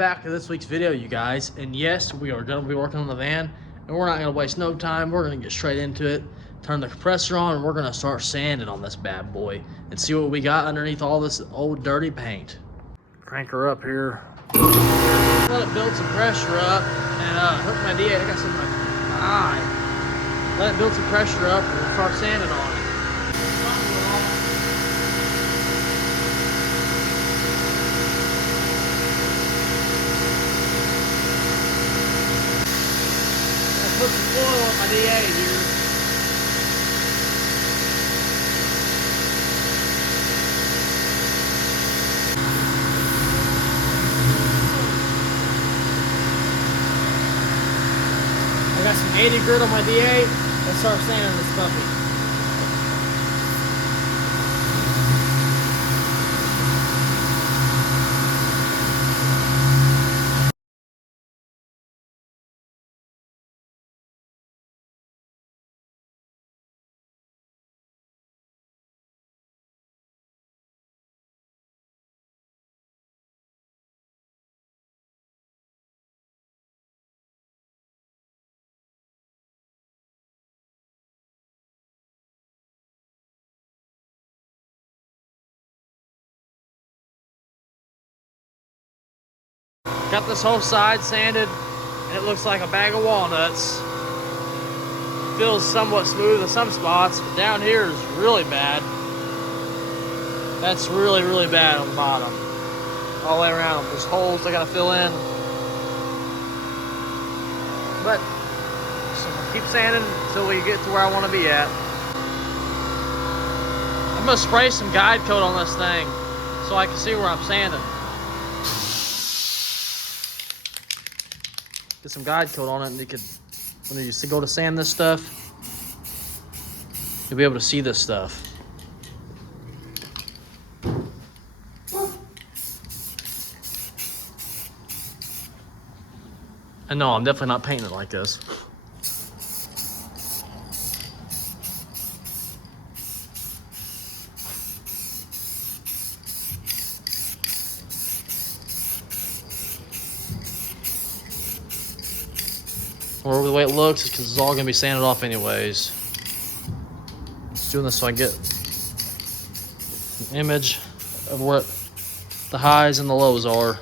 back to this week's video, you guys. And yes, we are going to be working on the van, and we're not going to waste no time. We're going to get straight into it, turn the compressor on, and we're going to start sanding on this bad boy and see what we got underneath all this old dirty paint. Crank her up here. Let it build some pressure up, and hook my D8. I got some in my eye. Let it build some pressure up, and we'll start sanding on it. Put some oil on my D8 here. I got some 80 grit on my D8. Let's start sanding this puppy. Got this whole side sanded, and it looks like a bag of walnuts. Feels somewhat smooth in some spots, but down here is really bad. That's really, really bad on the bottom. All the way around. There's holes I gotta fill in. But, so I'll keep sanding until we get to where I want to be at. I'm gonna spray some guide coat on this thing so I can see where I'm sanding. Get some guide coat on it, and you could, when you go to sand this stuff, you'll be able to see this stuff. And no, I'm definitely not painting it like this. Or the way it looks is because it's all gonna be sanded off anyways. Just doing this so I get an image of what the highs and the lows are.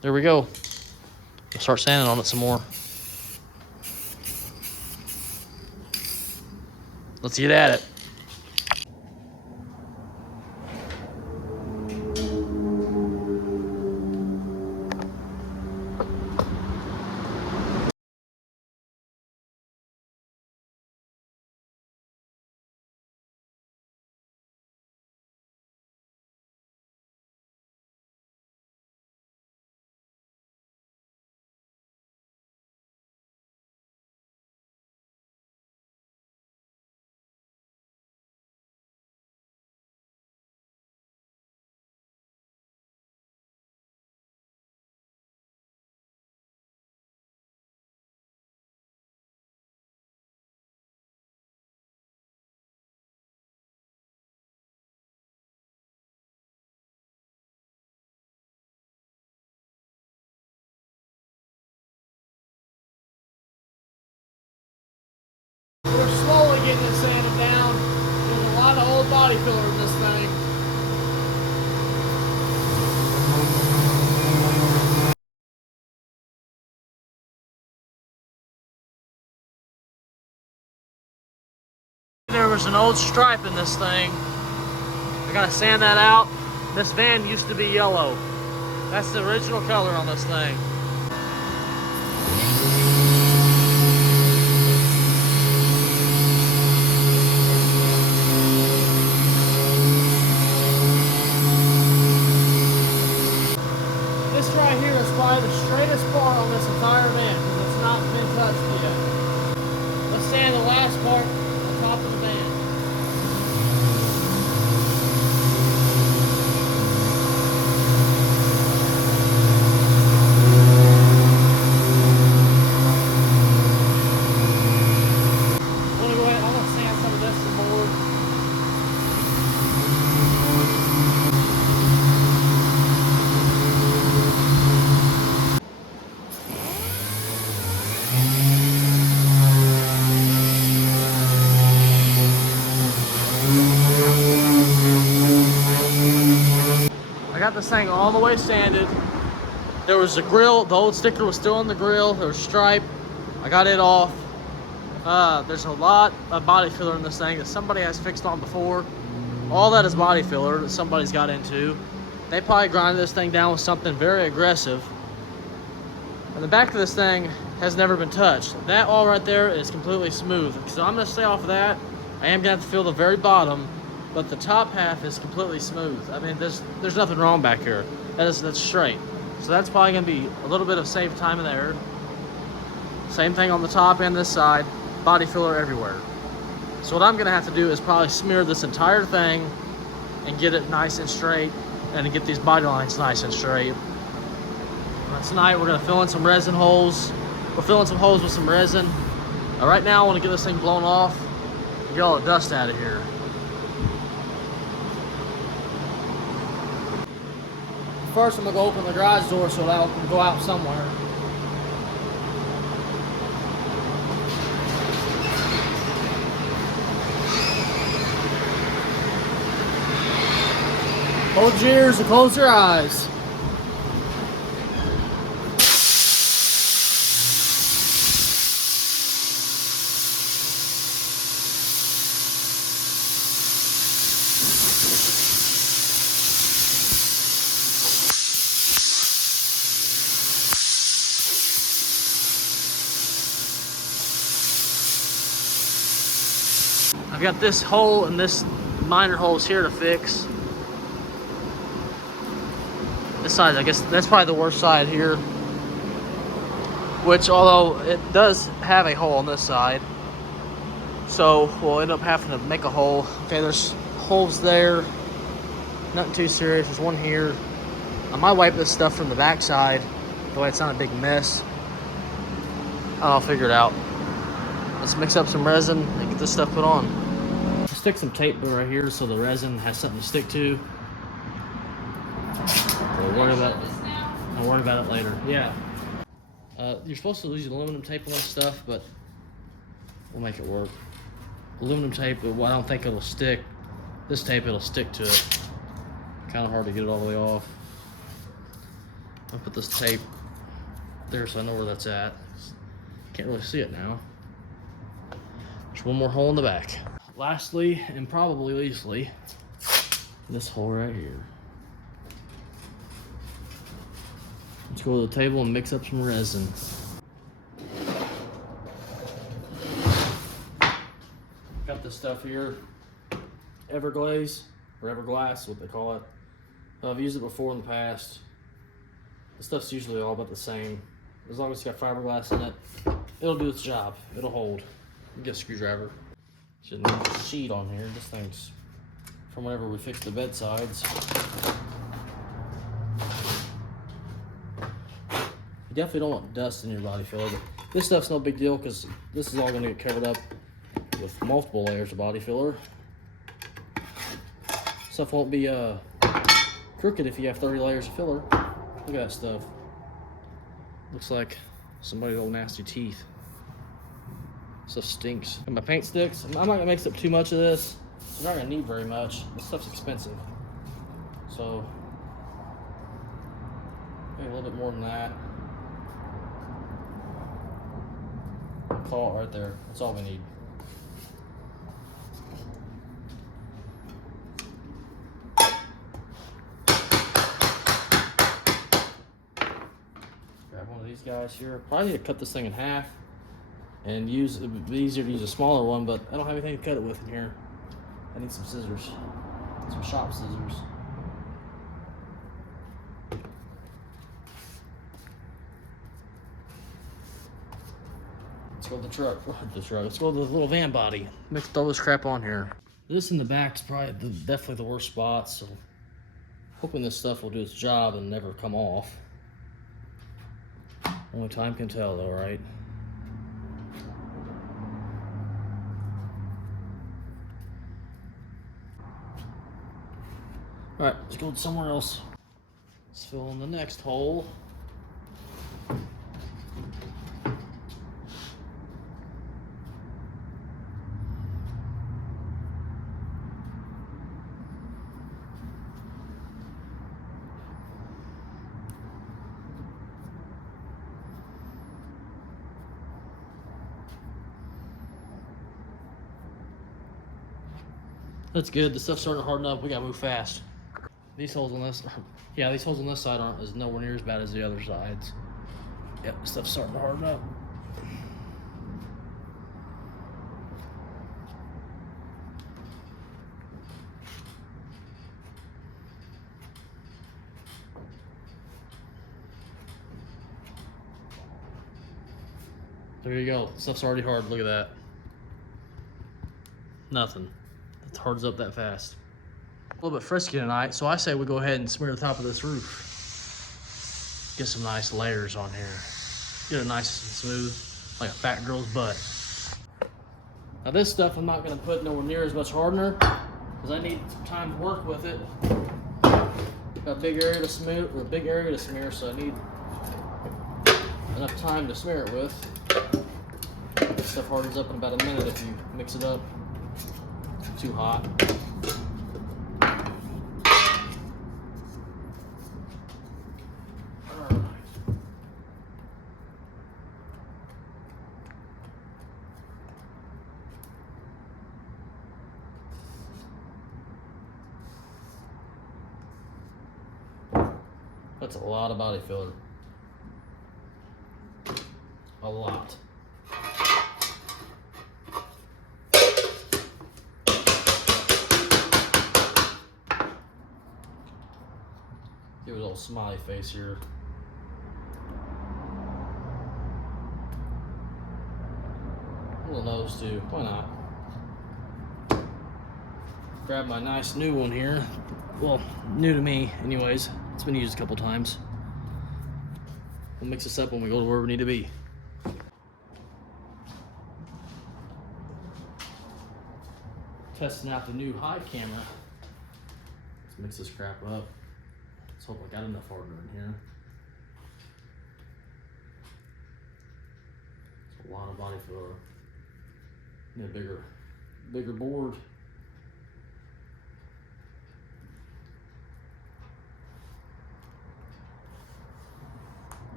There we go. We'll start sanding on it some more. Let's get at it. We're slowly getting it sanded down. There's a lot of old body filler in this thing. There was an old stripe in this thing. I gotta sand that out. This van used to be yellow. That's the original color on this thing. This right here is probably the straightest part on this entire van because it's not been touched yet. Let's sand the last part on top of the van. I'm gonna go ahead, I'm gonna sand some of this some more. I got this thing all the way sanded. There was a grill, the old sticker was still on the grill. There was stripe. I got it off. There's a lot of body filler in this thing that somebody has fixed on before. All that is body filler that somebody's got into. They probably grinded this thing down with something very aggressive. And the back of this thing has never been touched. That all right there is completely smooth. So I'm gonna stay off of that. I am gonna have to feel the very bottom, but the top half is completely smooth. I mean, there's nothing wrong back here. That's straight. So that's probably gonna be a little bit of save time in there. Same thing on the top and this side, body filler everywhere. So what I'm gonna have to do is probably smear this entire thing and get it nice and straight and to get these body lines nice and straight. Tonight we're gonna fill in some resin holes. We're filling some holes with some resin. Right now I wanna get this thing blown off and get all the dust out of here. First I'm gonna go open the garage door so that I can go out somewhere. Hold your ears and close your eyes. I've got this hole and this minor holes here to fix. This side, I guess that's probably the worst side here. Which, although it does have a hole on this side, so we'll end up having to make a hole. Okay, there's holes there. Nothing too serious. There's one here. I might wipe this stuff from the back side, the way it's not a big mess. I'll figure it out. Let's mix up some resin and get this stuff put on. I'll stick some tape right here so the resin has something to stick to. I'll worry about it later. Yeah. You're supposed to use aluminum tape on this stuff, but we'll make it work. Aluminum tape, well, I don't think it'll stick. This tape, it'll stick to it. Kind of hard to get it all the way off. I'll put this tape there so I know where that's at. Can't really see it now. There's one more hole in the back. Lastly, and probably leastly, this hole right here. Let's go to the table and mix up some resin. Got this stuff here, Everglaze, or Everglass, what they call it. I've used it before in the past. This stuff's usually all about the same. As long as it's got fiberglass in it, it'll do its job. It'll hold. Get a screwdriver. Should need a sheet on here. This thing's from whenever we fixed the bed sides. You definitely don't want dust in your body filler, but this stuff's no big deal because this is all going to get covered up with multiple layers of body filler. Stuff won't be crooked if you have 30 layers of filler. Look at that stuff. Looks like somebody's old nasty teeth. Stuff stinks. And my paint sticks, I'm not gonna mix up too much of this. So you're not gonna need very much. This stuff's expensive. So maybe a little bit more than that. Call it right there. That's all we need. Grab one of these guys here. Probably need to cut this thing in half and use, it'd be easier to use a smaller one, but I don't have anything to cut it with in here. I need some scissors, some shop scissors. Let's go to the truck. Let's go to the little van body. Let's throw this crap on here. This in the back is probably definitely the worst spot, so hoping this stuff will do its job and never come off. Only time can tell though, right? Alright, let's go somewhere else. Let's fill in the next hole. That's good. The stuff's starting to harden up. We gotta move fast. These holes on this, yeah, these holes on this side aren't as nowhere near as bad as the other sides. Yep, stuff's starting to harden up. There you go. Stuff's already hard. Look at that. Nothing. It hardens up that fast. A little bit frisky tonight, so I say we go ahead and smear the top of this roof. Get some nice layers on here. Get it nice and smooth, like a fat girl's butt. Now this stuff I'm not gonna put nowhere near as much hardener, because I need some time to work with it. Got a big area to smear, so I need enough time to smear it with. This stuff hardens up in about a minute if you mix it up too hot. That's a lot of body filler. A lot. Give it a little smiley face here. A little nose too, why not? Grab my nice new one here. Well, new to me anyways. It's been used a couple times. We'll mix this up when we go to where we need to be. Testing out the new high camera. Let's mix this crap up. Let's hope I got enough hardener in here. It's a lot of body filler. Need a bigger board.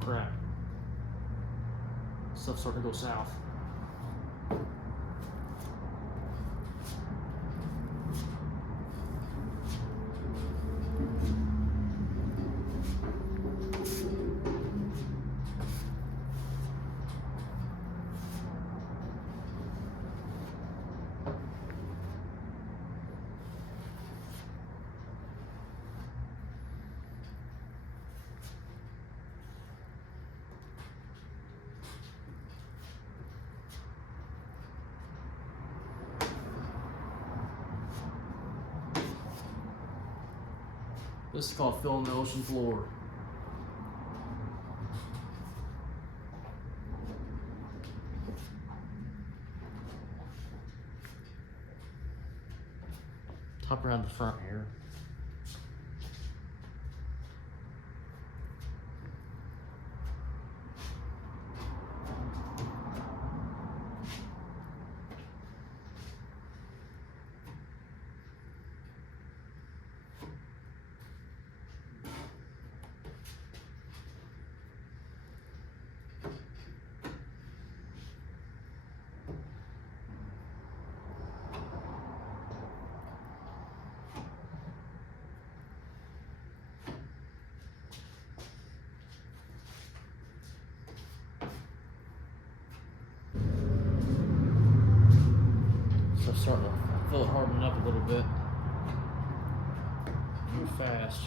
Crap. Stuff's starting to go south. This is called filling the ocean floor. Top around the front here. So starting to feel it hardening up a little bit. Too fast.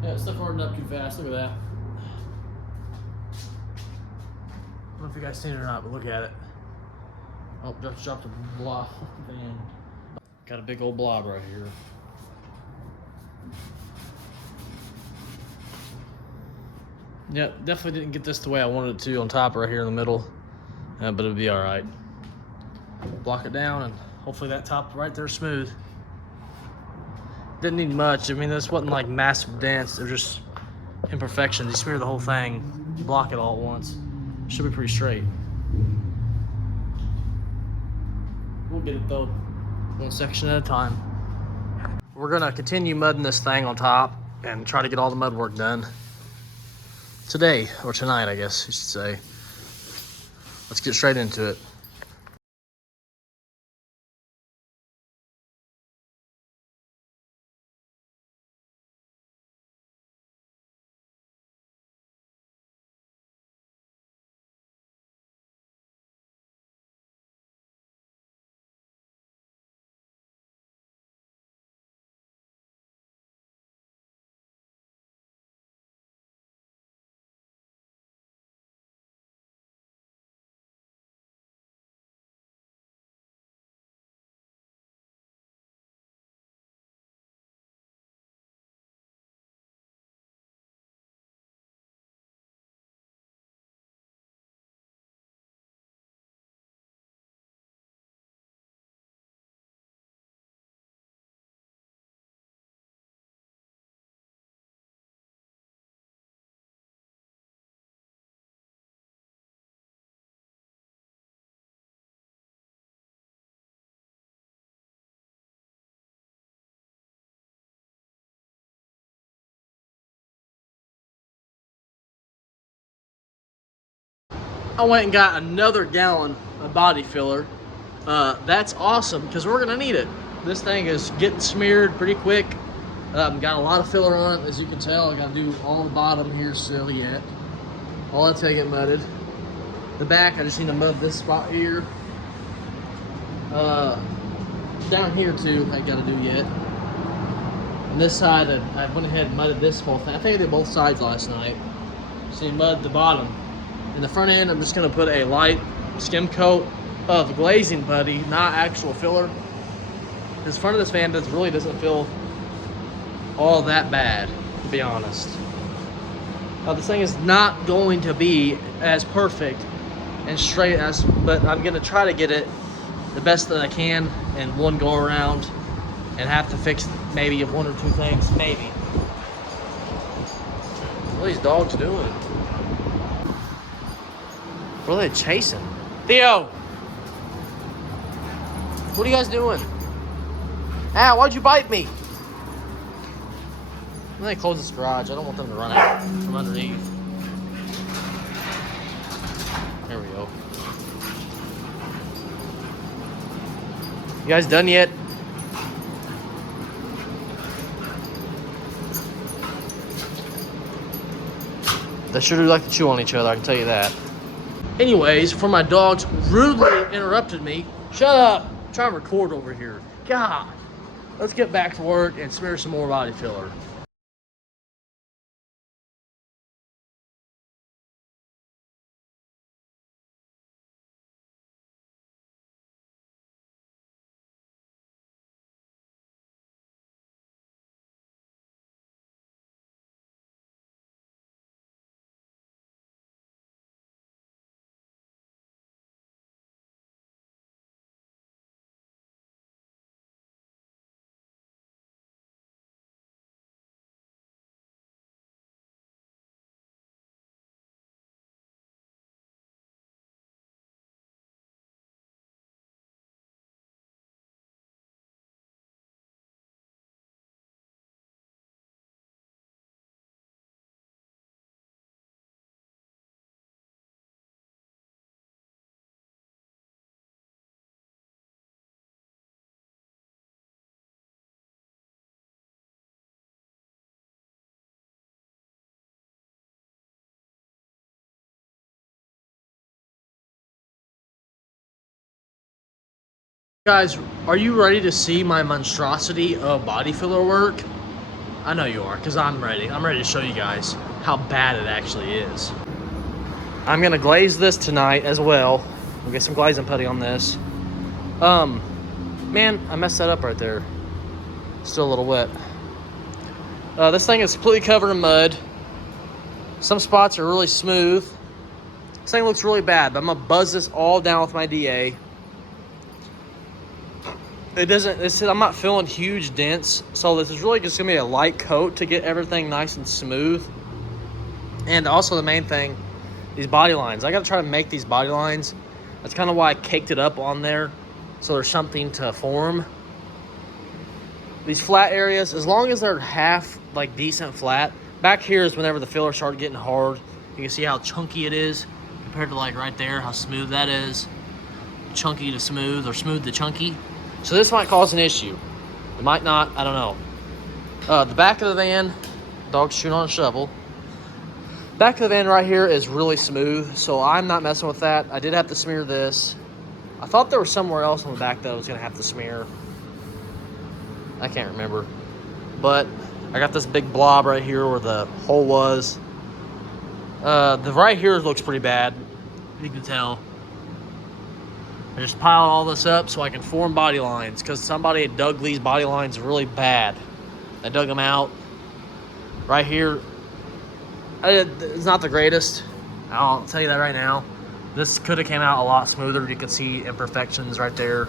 Yeah, stuff hardened up too fast. Look at that. I don't know if you guys seen it or not, but look at it. Oh, just dropped a blob. Man. Got a big old blob right here. Yep, definitely didn't get this the way I wanted it to on top right here in the middle, but it'll be all right. Block it down and hopefully that top right there smooth. Didn't need much. I mean, this wasn't like massive dents. They're just imperfections. You smear the whole thing, block it all at once. Should be pretty straight. We'll get it though, one section at a time. We're gonna continue mudding this thing on top and try to get all the mud work done today, or tonight, I guess you should say. Let's get straight into it. I went and got another gallon of body filler. That's awesome because we're gonna need it. This thing is getting smeared pretty quick. Got a lot of filler on it, as you can tell. I gotta do all the bottom here still yet. All that's gonna get mudded. The back, I just need to mud this spot here. Down here too, I gotta do yet. On this side, I went ahead and mudded this whole thing. I think I did both sides last night. So you mud the bottom. In the front end, I'm just gonna put a light skim coat of glazing putty, not actual filler. This front of this van really doesn't feel all that bad, to be honest. This thing is not going to be as perfect and straight as, but I'm gonna try to get it the best that I can in one go around and have to fix maybe one or two things, maybe. What are these dogs doing? What are they chasing? Theo! What are you guys doing? Ow, why'd you bite me? Let me close this garage. I don't want them to run out from underneath. There we go. You guys done yet? They sure do like to chew on each other, I can tell you that. Anyways, before my dogs rudely interrupted me, shut up, I'm trying to record over here. God, let's get back to work and smear some more body filler. Guys, are you ready to see my monstrosity of body filler work? I know you are, because I'm ready. I'm ready to show you guys how bad it actually is. I'm gonna glaze this tonight as well. We'll get some glazing putty on this. Man, I messed that up right there. Still a little wet. This thing is completely covered in mud. Some spots are really smooth. This thing looks really bad, but I'm gonna buzz this all down with my DA. I'm not feeling huge dents, so this is really just gonna be a light coat to get everything nice and smooth. And also the main thing, these body lines. I gotta try to make these body lines. That's kind of why I caked it up on there, so there's something to form. These flat areas, as long as they're half, like, decent flat. Back here is whenever the filler started getting hard. You can see how chunky it is compared to, like, right there, how smooth that is. Chunky to smooth, or smooth to chunky. So this might cause an issue. It might not, I don't know. The back of the van, dog's chewing on a shovel. Back of the van right here is really smooth, so I'm not messing with that. I did have to smear this. I thought there was somewhere else on the back that I was gonna have to smear. I can't remember. But I got this big blob right here where the hole was. The right here looks pretty bad. You can tell. I just piled all this up so I can form body lines, because somebody had dug these body lines really bad. I dug them out. Right here, it's not the greatest. I'll tell you that right now. This could have came out a lot smoother. You could see imperfections right there.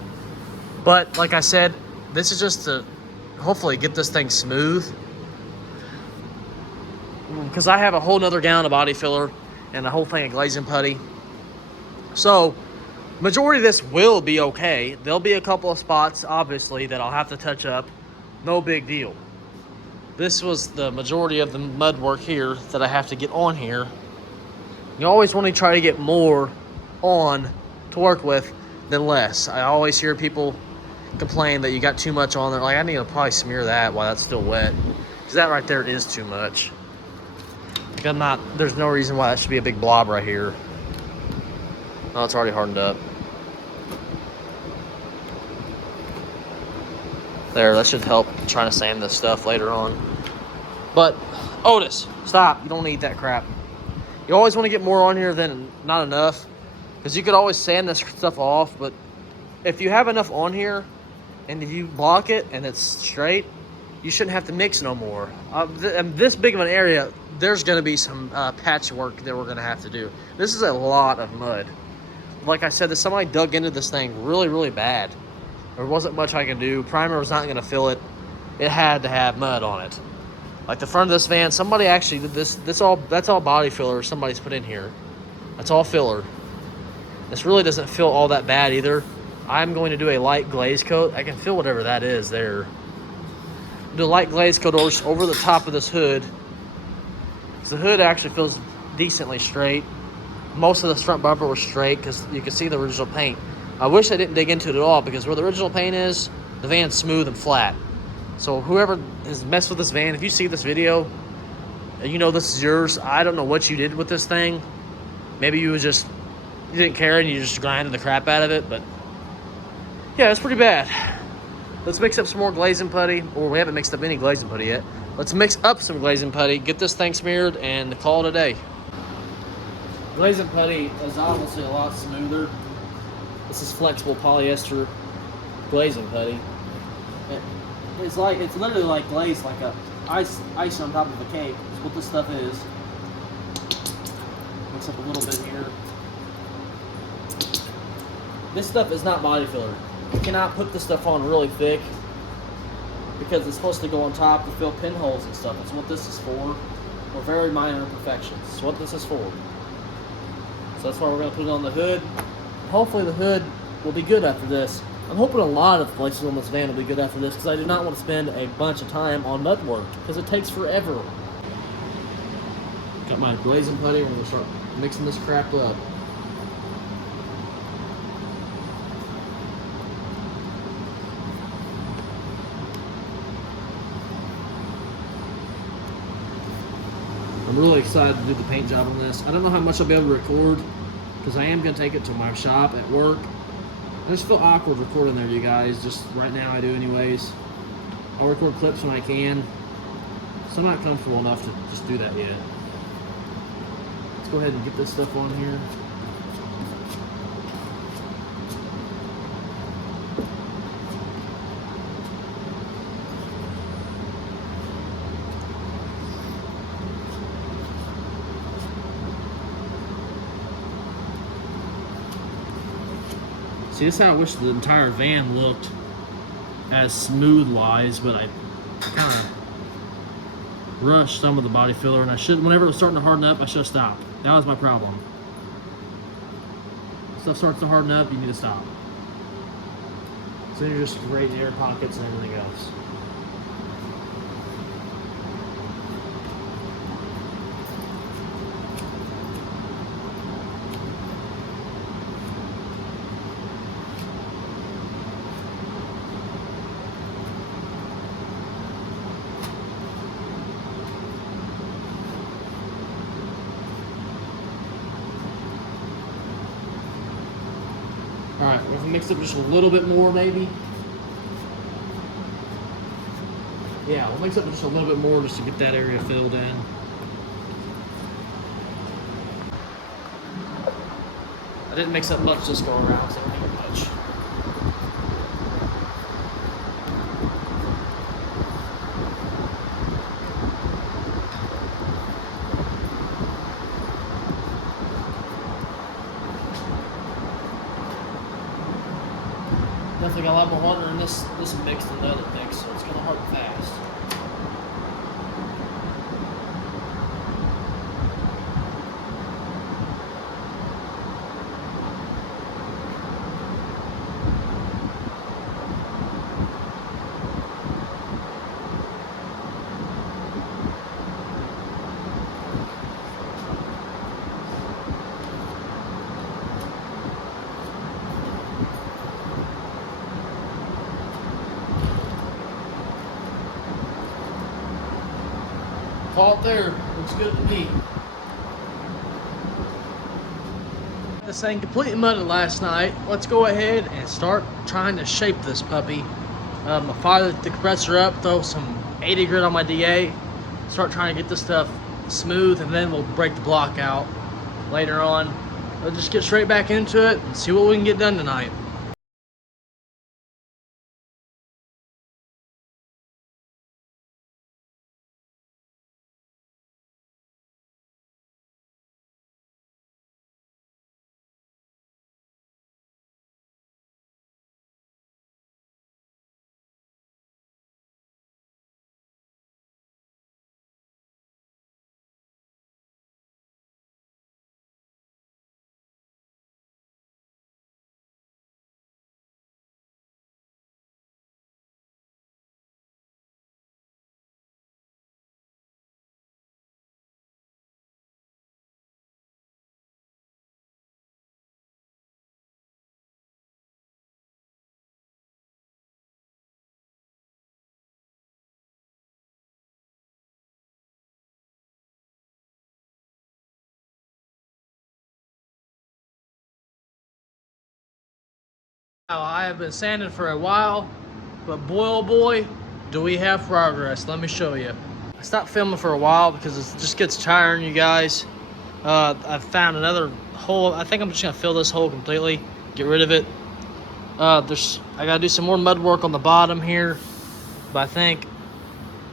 But like I said, this is just to hopefully get this thing smooth. Because I have a whole nother gallon of body filler and a whole thing of glazing putty. So majority of this will be okay. There'll be a couple of spots, obviously, that I'll have to touch up. No big deal. This was the majority of the mud work here that I have to get on here. You always want to try to get more on to work with than less. I always hear people complain that you got too much on there. Like, I need to probably smear that while that's still wet, because that right there is too much. Like, there's no reason why that should be a big blob right here. Oh, it's already hardened up. There, that should help trying to sand this stuff later on. But, Otis, stop. You don't need that crap. You always want to get more on here than not enough, because you could always sand this stuff off, but if you have enough on here and if you block it and it's straight, you shouldn't have to mix no more. This big of an area, there's going to be some patchwork that we're going to have to do. This is a lot of mud. Like I said, somebody dug into this thing really, really bad. There wasn't much I could do. Primer was not going to fill it. It had to have mud on it. Like the front of this van, somebody actually did this. That's all body filler somebody's put in here. That's all filler. This really doesn't feel all that bad either. I'm going to do a light glaze coat. I can feel whatever that is there. Do a light glaze coat over the top of this hood. The hood actually feels decently straight. Most of this front bumper was straight because you can see the original paint. I wish I didn't dig into it at all, because where the original paint is, the van's smooth and flat. So whoever has messed with this van, if you see this video, and you know this is yours, I don't know what you did with this thing. Maybe you didn't care and you just grinded the crap out of it, but yeah, it's pretty bad. Let's mix up some more glazing putty, or we haven't mixed up any glazing putty yet. Let's mix up some glazing putty, get this thing smeared, and call it a day. Glazing putty is obviously a lot smoother. This is flexible polyester glazing putty. It's literally like glaze, like a ice on top of a cake. That's what this stuff is. Mix up a little bit here. This stuff is not body filler. You cannot put this stuff on really thick, because it's supposed to go on top to fill pinholes and stuff. That's what this is for. Or very minor imperfections. That's what this is for. So that's why we're going to put it on the hood. Hopefully the hood will be good after this. I'm hoping a lot of places on this van will be good after this, because I do not want to spend a bunch of time on mud work, because it takes forever. Got my glazing putty. We're going to start mixing this crap up. I'm really excited to do the paint job on this. I don't know how much I'll be able to record, because I am going to take it to my shop at work. I just feel awkward recording there, you guys. Just right now I do anyways. I'll record clips when I can. So I'm not comfortable enough to just do that yet. Let's go ahead and get this stuff on here. See, this is how I wish the entire van looked as smooth-wise, but I kind of rushed some of the body filler, and I should, whenever it was starting to harden up, I should have stopped. That was my problem. Stuff starts to harden up, you need to stop. So you're just creating air pockets and everything else. Alright, we're gonna mix up just a little bit more maybe. Yeah, we'll mix up just a little bit more just to get that area filled in. I didn't mix up much this go around, so I didn't make much. Definitely got a lot more water in this mix than the other mix, so it's gonna harden fast. Call it there. Looks good to me. This thing completely mudded last night. Let's go ahead and start trying to shape this puppy. I fire the compressor up, throw some 80 grit on my DA, start trying to get this stuff smooth, and then we'll break the block out later on. We'll just get straight back into it and see what we can get done tonight. Now, I have been sanding for a while, but boy oh boy, do we have progress. Let me show you. I stopped filming for a while because it just gets tiring, you guys. I've found another hole. I think I'm just gonna fill this hole completely, get rid of it. I gotta do some more mud work on the bottom here, but I think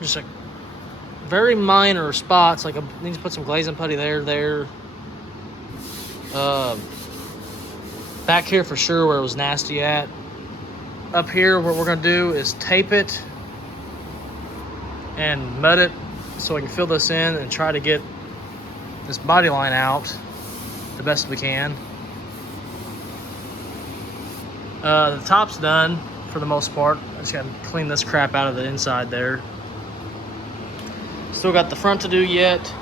just like very minor spots. Like I need to put some glazing putty there. Back here for sure where it was nasty at. Up here, what we're gonna do is tape it and mud it so we can fill this in and try to get this body line out the best we can. The top's done for the most part. I just gotta clean this crap out of the inside there. Still got the front to do yet.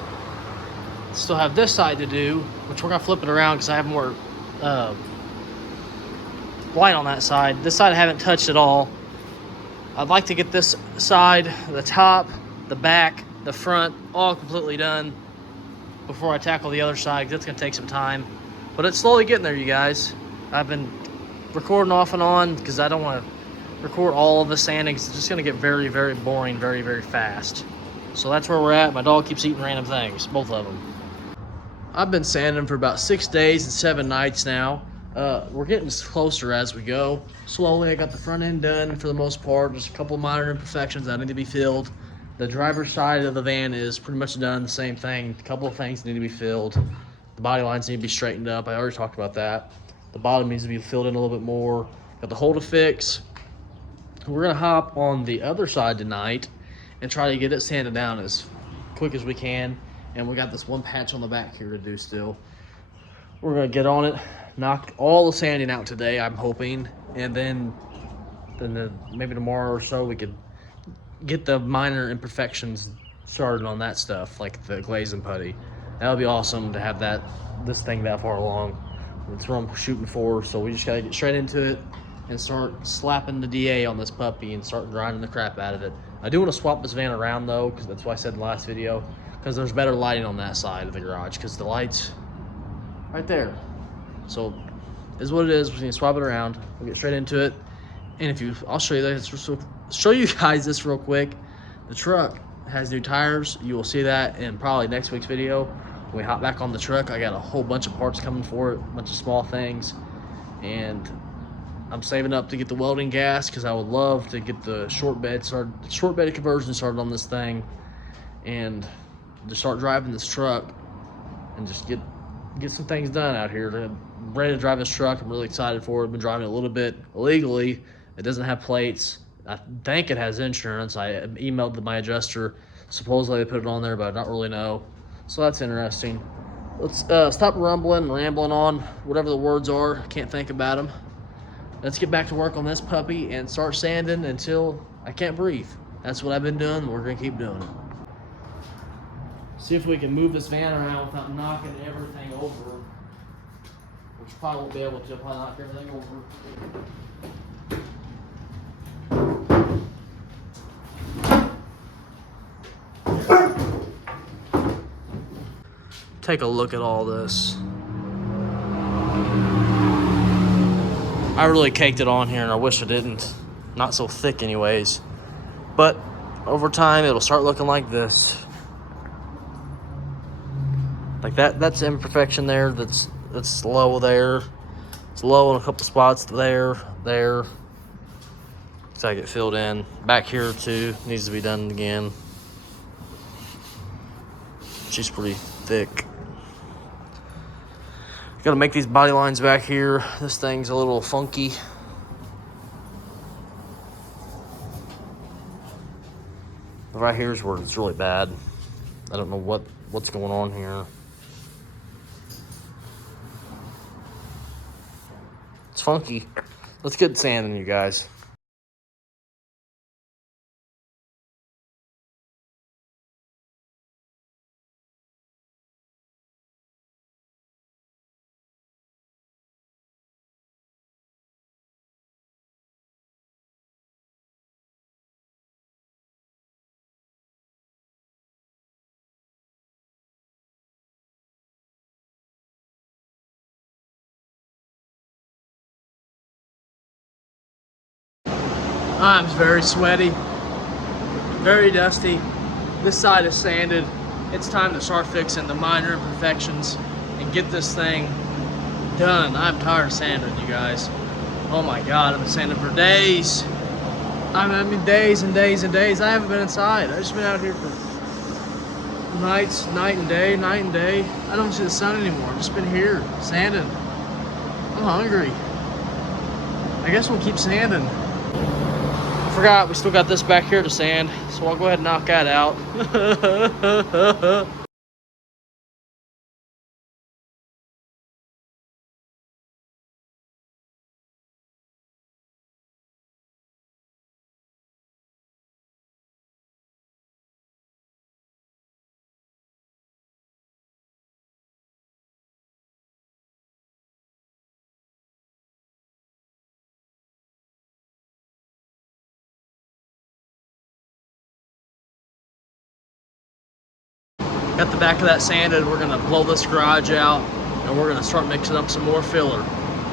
Still have this side to do, which we're gonna flip it around because I have more light on that side. This side I haven't touched at all. I'd like to get this side, the top, the back, the front, all completely done before I tackle the other side. That's gonna take some time, but it's slowly getting there, you guys. I've been recording off and on because I don't want to record all of the sanding. It's just gonna get very, very boring, very, very fast. So that's where we're at. My dog keeps eating random things, both of them. I've been sanding for about 6 days and 7 nights now. We're getting closer as we go. Slowly, I got the front end done for the most part. Just a couple minor imperfections that need to be filled. The driver's side of the van is pretty much done, the same thing. A couple of things need to be filled. The body lines need to be straightened up. I already talked about that. The bottom needs to be filled in a little bit more. Got the hole to fix. We're gonna hop on the other side tonight and try to get it sanded down as quick as we can. And we got this one patch on the back here to do still. We're gonna get on it, knock all the sanding out today, I'm hoping, and then maybe tomorrow or so we could get the minor imperfections started on that stuff, like the glaze and putty. That would be awesome to have this thing that far along. That's what I'm shooting for, so we just gotta get straight into it and start slapping the DA on this puppy and start grinding the crap out of it. I do want to swap this van around though, because that's what I said in the last video, because there's better lighting on that side of the garage, because the lights right there. So is what it is. We're gonna swap it around. We'll get straight into it. And I'll show you this. So show you guys this real quick. The truck has new tires. You will see that in probably next week's video. When we hop back on the truck, I got a whole bunch of parts coming for it, a bunch of small things, and I'm saving up to get the welding gas because I would love to get the short bed conversion started on this thing, and to start driving this truck and just get some things done out here. I'm ready to drive this truck. I'm really excited for it. I've been driving it a little bit illegally. It doesn't have plates. I think it has insurance. I emailed my adjuster. Supposedly they put it on there, but I don't really know. So that's interesting. Let's stop rumbling and rambling on, whatever the words are. Can't think about them. Let's get back to work on this puppy and start sanding until I can't breathe. That's what I've been doing. We're gonna keep doing it. See if we can move this van around without knocking everything over. Which probably won't be able to. Probably knock everything over. Take a look at all this. I really caked it on here, and I wish I didn't. Not so thick anyways. But over time, it'll start looking like this. Like that's imperfection there. That's low there. It's low in a couple spots there. So I get filled in. Back here too needs to be done again. She's pretty thick. Gotta make these body lines back here. This thing's a little funky. Right here's where it's really bad. I don't know what's going on here. It's funky. Let's get sanding, you guys. I'm very sweaty, very dusty. This side is sanded. It's time to start fixing the minor imperfections and get this thing done. I'm tired of sanding, you guys. Oh my God, I've been sanding for days. I mean days and days and days. I haven't been inside. I've just been out here for night and day. I don't see the sun anymore. I've just been here sanding. I'm hungry. I guess we'll keep sanding. Forgot we still got this back here to sand, so I'll go ahead and knock that out. Got the back of that sanded. We're gonna blow this garage out and we're gonna start mixing up some more filler.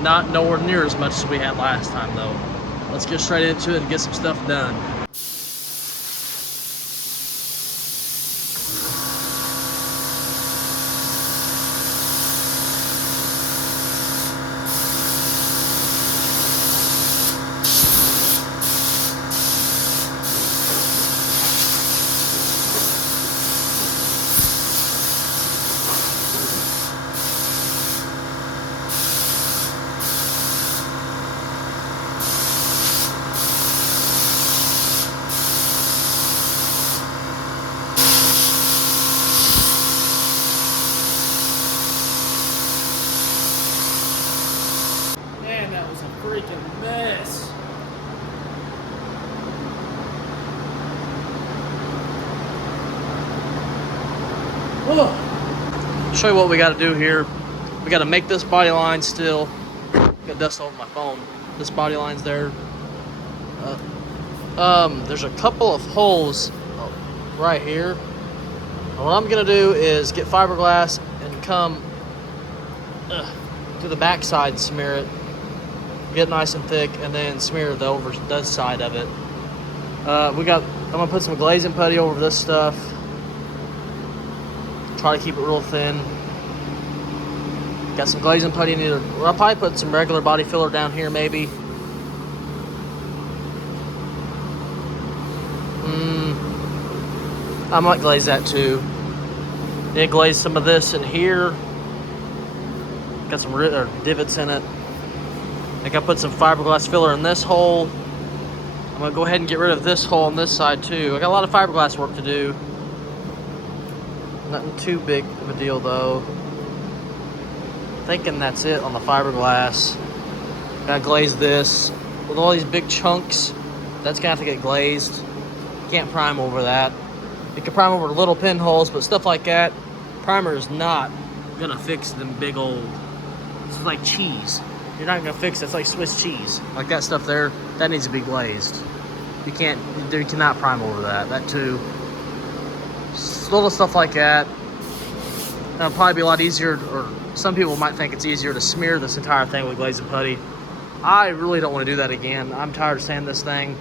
Not nowhere near as much as we had last time though. Let's get straight into it and get some stuff done. freaking mess. Whoa. Show you what we got to do here. We got to make this body line still. Got dust over my phone. This body line's there. There's a couple of holes right here. And what I'm gonna do is get fiberglass and come to the back side and smear it. Get nice and thick, and then smear the side of it. I'm gonna put some glazing putty over this stuff. Try to keep it real thin. Got some glazing putty in either. I'll probably put some regular body filler down here, maybe. I might glaze that too. Then glaze some of this in here. Got some divots in it. I think I put some fiberglass filler in this hole. I'm gonna go ahead and get rid of this hole on this side too. I got a lot of fiberglass work to do. Nothing too big of a deal though. Thinking that's it on the fiberglass. Gotta glaze this. With all these big chunks, that's gonna have to get glazed. Can't prime over that. You can prime over the little pinholes, but stuff like that, primer is not gonna fix them big old. It's like cheese. You're not gonna fix it. It's like Swiss cheese. Like that stuff there, that needs to be glazed. You cannot prime over that. That too. Little stuff like that. It'll probably be a lot easier, or some people might think it's easier to smear this entire thing with glazing putty. I really don't want to do that again. I'm tired of sanding this thing.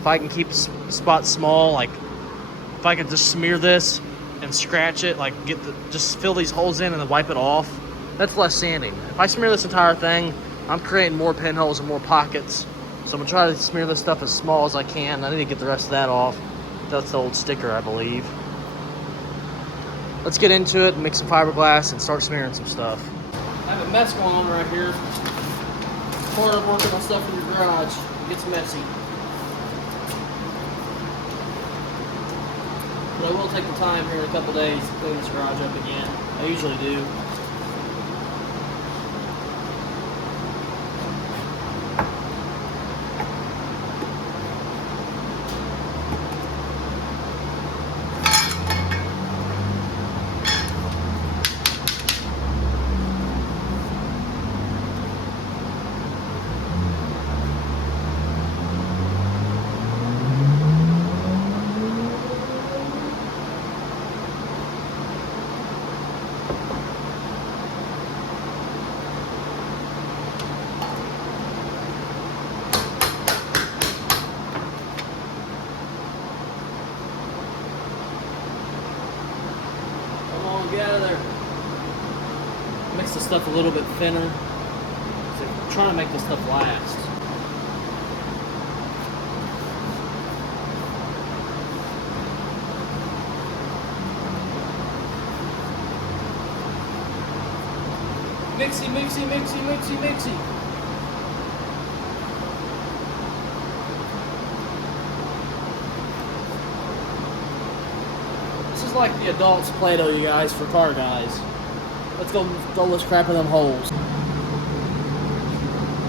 If I can keep spots small, like if I could just smear this and scratch it, like just fill these holes in and then wipe it off, that's less sanding. If I smear this entire thing, I'm creating more pinholes and more pockets. So I'm gonna try to smear this stuff as small as I can. I need to get the rest of that off. That's the old sticker, I believe. Let's get into it and make some fiberglass and start smearing some stuff. I have a mess going on right here. Part of working on stuff in your garage. It gets messy. But I will take the time here in a couple days to clean this garage up again. I usually do. Get out of there. Mix the stuff a little bit thinner. So I'm trying to make this stuff last. Mixy, mixy, mixy, mixy, mixy. Like the adults Play-Doh, you guys, for car guys. Let's go throw this crap in them holes.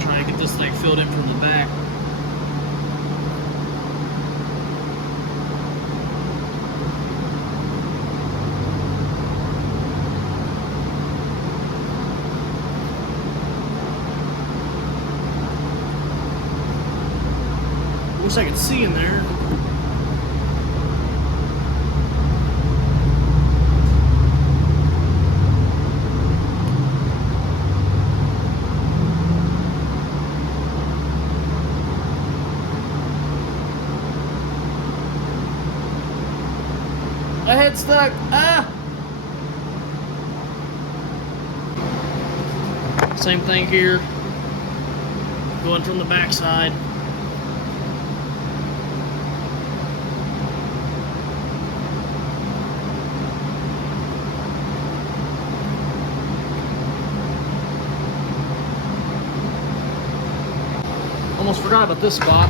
Try to get this thing filled in from the back. Wish I could see in there. My head's stuck. Ah! Same thing here. Going from the back side. Almost forgot about this spot.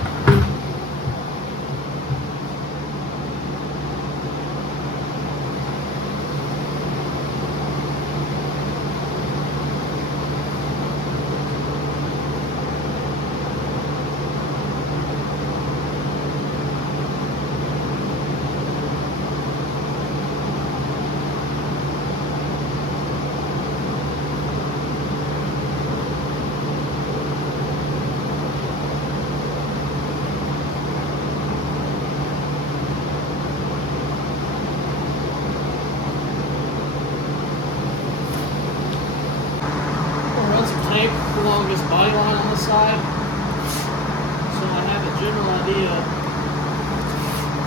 take along this body line on this side, so I have a general idea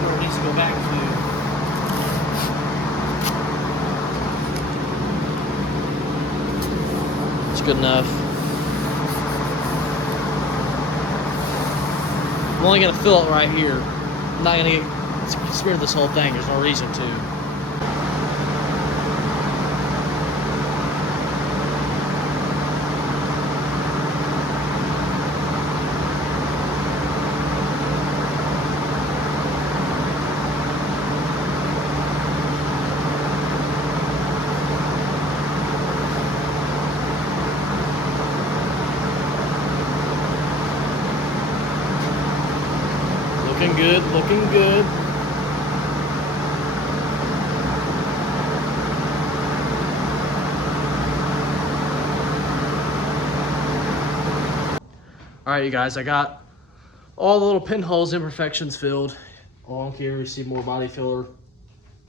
where it needs to go back to. It's good enough. I'm only gonna fill it right here. I'm not gonna get smear this whole thing. There's no reason to. Looking good, looking good. All right, you guys, I got all the little pinholes, imperfections filled. Along here, we see more body filler.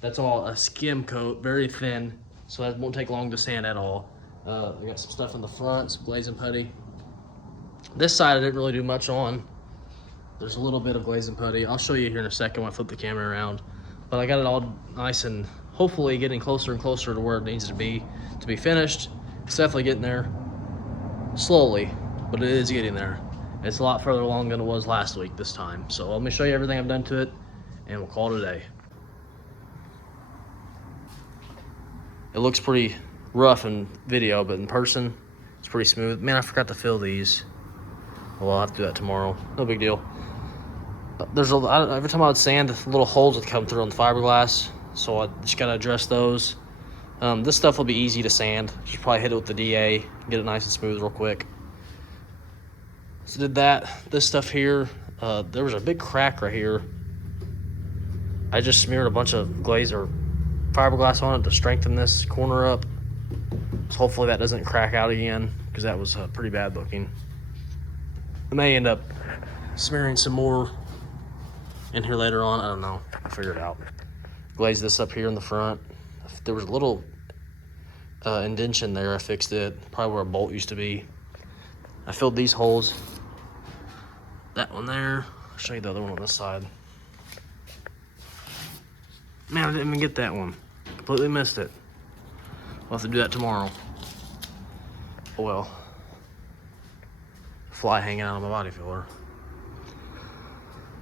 That's all a skim coat, very thin, so that won't take long to sand at all. I got some stuff in the front, some glazing putty. This side I didn't really do much on. There's a little bit of glazing putty. I'll show you here in a second when I flip the camera around. But I got it all nice and hopefully getting closer and closer to where it needs to be finished. It's definitely getting there slowly, but it is getting there. It's a lot further along than it was last week this time. So let me show you everything I've done to it and we'll call it a day. It looks pretty rough in video, but in person, it's pretty smooth. Man, I forgot to fill these. Well, I'll have to do that tomorrow. No big deal. There's every time I would sand, little holes would come through on the fiberglass, so I just gotta address those. This stuff will be easy to sand. Just probably hit it with the DA, get it nice and smooth real quick. So did that. This stuff here, there was a big crack right here. I just smeared a bunch of glaze or fiberglass on it to strengthen this corner up. So hopefully that doesn't crack out again, because that was pretty bad looking. I may end up smearing some more in here later on. I don't know. I'll figure it out. Glaze this up here in the front. There was a little indentation there. I fixed it. Probably where a bolt used to be. I filled these holes. That one there. I'll show you the other one on this side. Man, I didn't even get that one. Completely missed it. I'll have to do that tomorrow. Oh well. Fly hanging out on my body filler.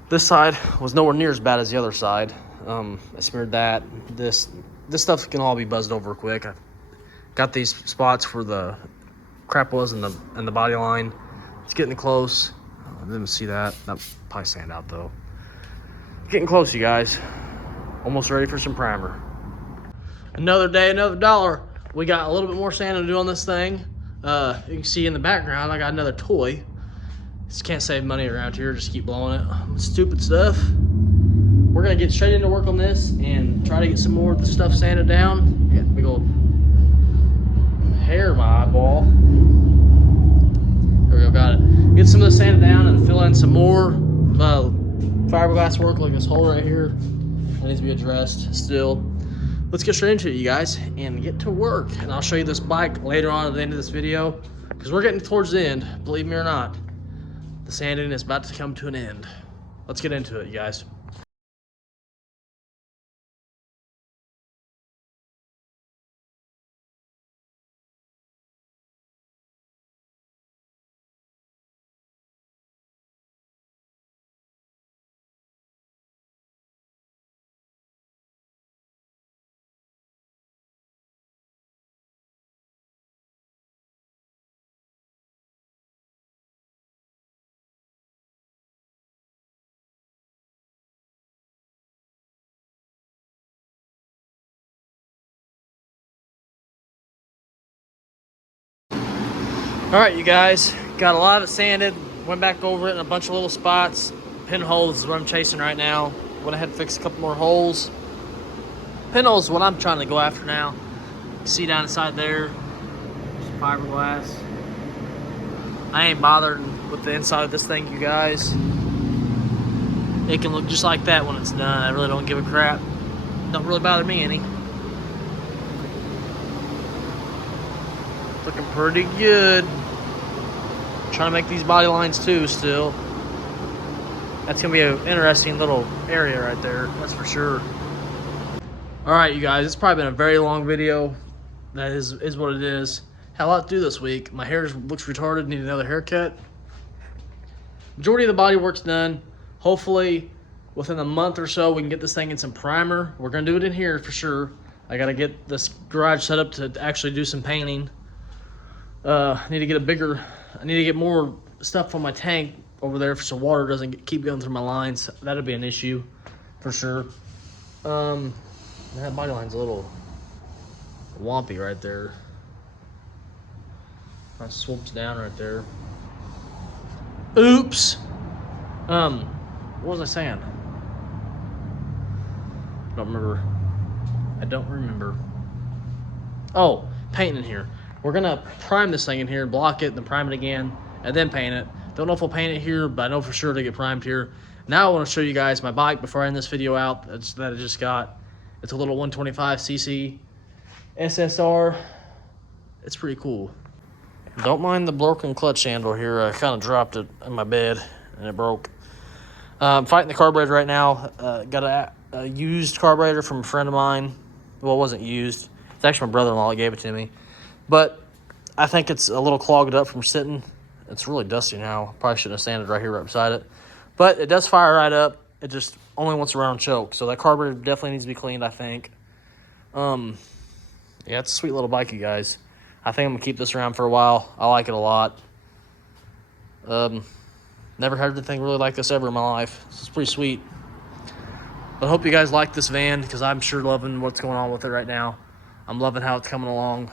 This side was nowhere near as bad as the other side. I smeared that. This stuff can all be buzzed over quick. I got these spots where the crap was in the body line. It's getting close. I didn't see that. That probably sand out though. Getting close, you guys. Almost ready for some primer. Another day, another dollar. We got a little bit more sanding to do on this thing. You can see in the background, I got another toy. Just can't save money around here, just keep blowing it. Stupid stuff. We're gonna get straight into work on this and try to get some more of the stuff sanded down. Yeah, big old hair in my eyeball. There we go, got it. Get some of this sanded down and fill in some more fiberglass work, like this hole right here. That needs to be addressed still. Let's get straight into it, you guys, and get to work. And I'll show you this bike later on at the end of this video, because we're getting towards the end, believe me or not. The sanding is about to come to an end. Let's get into it, you guys. All right, you guys, got a lot of it sanded. Went back over it in a bunch of little spots. Pinholes is what I'm chasing right now. Went ahead and fixed a couple more holes. Pinholes is what I'm trying to go after now. See down inside there, fiberglass. I ain't bothered with the inside of this thing, you guys. It can look just like that when it's done. I really don't give a crap. Don't really bother me any. Looking pretty good. trying to make these body lines too still. That's going to be an interesting little area right there, that's for sure. All right, you guys, it's probably been a very long video. That is what it is. Had a lot to do this week. My hair looks retarded, need another haircut. Majority of the body work's done. Hopefully, within a month or so, we can get this thing in some primer. We're going to do it in here for sure. I got to get this garage set up to actually do some painting. I need to get more stuff on my tank over there so water doesn't keep going through my lines. That'll be an issue for sure. That body line's a little wompy right there. That swoops down right there. Oops. What was I saying? I don't remember. Oh, painting in here. We're gonna prime this thing in here, block it, then prime it again, and then paint it. Don't know if we'll paint it here, but I know for sure to get primed here. Now I want to show you guys my bike before I end this video out. That I just got. It's a little 125cc SSR. It's pretty cool. Don't mind the broken clutch handle here. I kind of dropped it in my bed and it broke. I'm fighting the carburetor right now. Got a used carburetor from a friend of mine. Well, it wasn't used. It's actually my brother-in-law that gave it to me. But I think it's a little clogged up from sitting. It's really dusty now. Probably shouldn't have sanded right here right beside it. But it does fire right up. It just only wants to run on choke. So that carburetor definitely needs to be cleaned, I think. Yeah, it's a sweet little bike, you guys. I think I'm going to keep this around for a while. I like it a lot. Never had anything really like this ever in my life. This is pretty sweet. But I hope you guys like this van because I'm sure loving what's going on with it right now. I'm loving how it's coming along.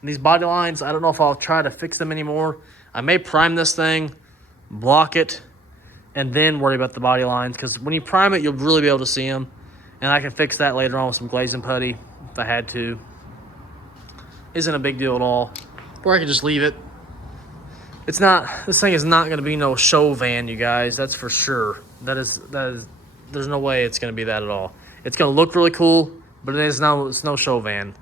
And these body lines, I don't know if I'll try to fix them anymore. I may prime this thing, block it, and then worry about the body lines. Because when you prime it, you'll really be able to see them. And I can fix that later on with some glaze and putty if I had to. Isn't a big deal at all. Or I can just leave it. This thing is not going to be no show van, you guys. That's for sure. There's no way it's going to be that at all. It's going to look really cool, but it's no show van.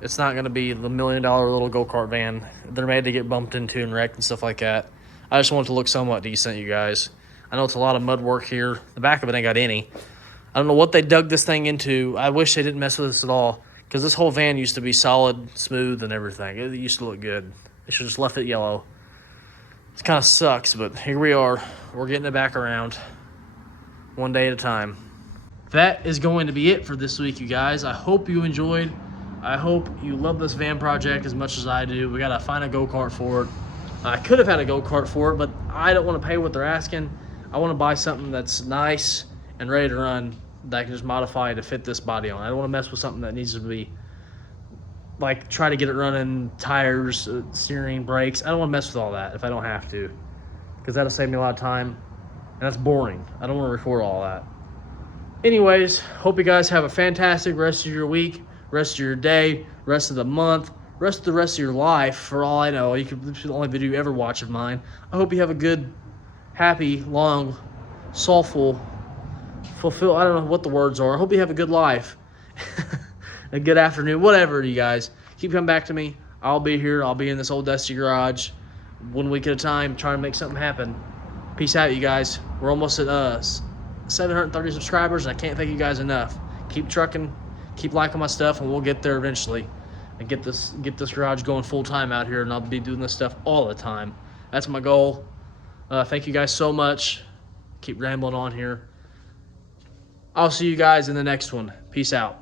It's not going to be the $1 million little go-kart van they're made to get bumped into and wrecked and stuff like that. I just want it to look somewhat decent, you guys. I know it's a lot of mud work here. The back of it ain't got any. I don't know what they dug this thing into. I wish they didn't mess with this at all, because this whole van used to be solid, smooth, and everything. It used to look good. They should have just left it yellow. It kind of sucks, but here we are. We're getting it back around one day at a time. That is going to be it for this week, you guys. I hope you enjoyed. I hope you love this van project as much as I do. We got to find a go-kart for it. I could have had a go-kart for it, but I don't want to pay what they're asking. I want to buy something that's nice and ready to run that I can just modify to fit this body on. I don't want to mess with something that needs to be, like, try to get it running, tires, steering, brakes. I don't want to mess with all that if I don't have to, because that'll save me a lot of time, and that's boring. I don't want to record all that. Anyways, hope you guys have a fantastic rest of your week, rest of your day, rest of the month, rest of your life. For all I know, this is the only video you ever watch of mine. I hope you have a good, happy, long, soulful, I don't know what the words are. I hope you have a good life, a good afternoon, whatever, you guys. Keep coming back to me. I'll be here. I'll be in this old dusty garage 1 week at a time trying to make something happen. Peace out, you guys. We're almost at 730 subscribers, and I can't thank you guys enough. Keep trucking, keep liking my stuff, and we'll get there eventually and get this garage going full time out here, and I'll be doing this stuff all the time. That's my goal. Thank you guys so much. Keep rambling on here. I'll see you guys in the next one. Peace out.